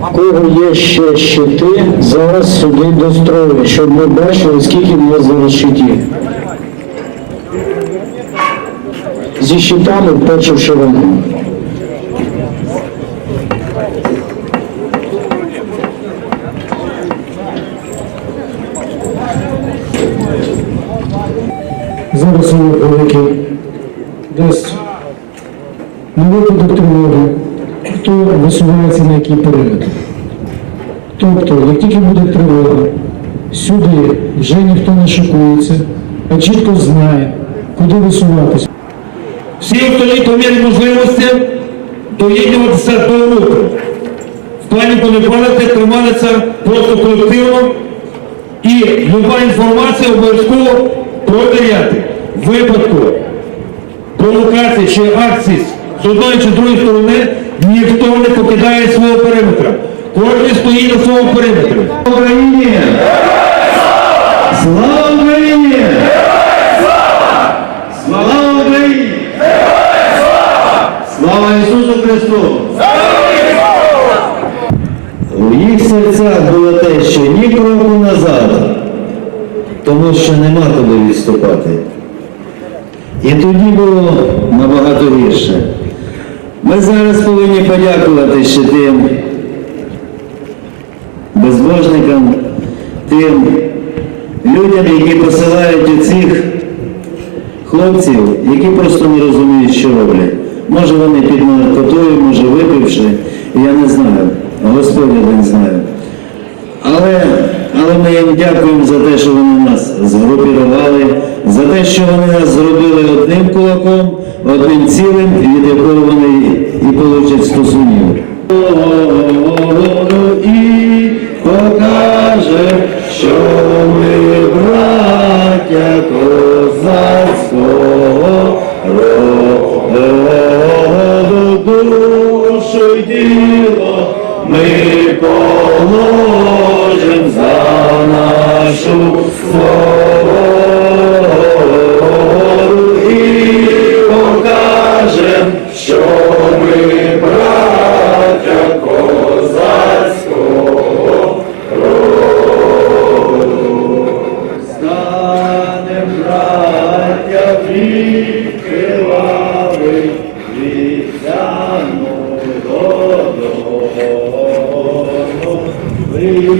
нього є ще щити, зараз сюди достроюють, щоб ми бачили, скільки нього зараз щитів. Зі щитами в першу ширину. Зараз у великий дасть на випадок тривоги, хто висувається на який периметр. Тобто, як тільки буде тривога, сюди вже ніхто не шокується, а чітко знає, куди висуватися. Всі остальні по мірі можливості доєднуватися до руху. В плані коли падати, триматися просто колективно і люба інформація обов'язково провіряти. Випадку провокації чи акцій з одної чи другої сторони ніхто не покидає свого периметра. Кожен стоїть на своєму периметрі. Україні! Слава Україні! Слава Україні! Слава Ісусу Христу! У їх серцях було те, що ні кроку назад, тому що нема куди відступати. І тоді було набагато гірше. Ми зараз повинні подякувати ще тим безбожникам, тим людям, які посилають оцих хлопців, які просто не розуміють, що роблять. Може вони під наркотою, може випивши, я не знаю. Господь один знає. Але, але ми їм дякуємо за те, що вони нас згрупірували, за те, що вони нас зробили одним кулаком, одним цілим, від якого вони і получать стосунів. І покаже, що ми браття козацького роду, душу й діло ми за нашу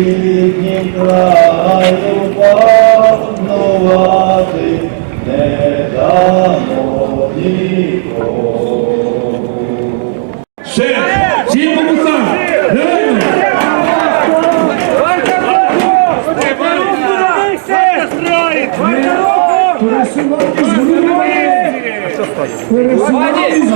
вигідні краю панувати не дамо нікому. Ще! Всі по містам! Реально! Пересуватись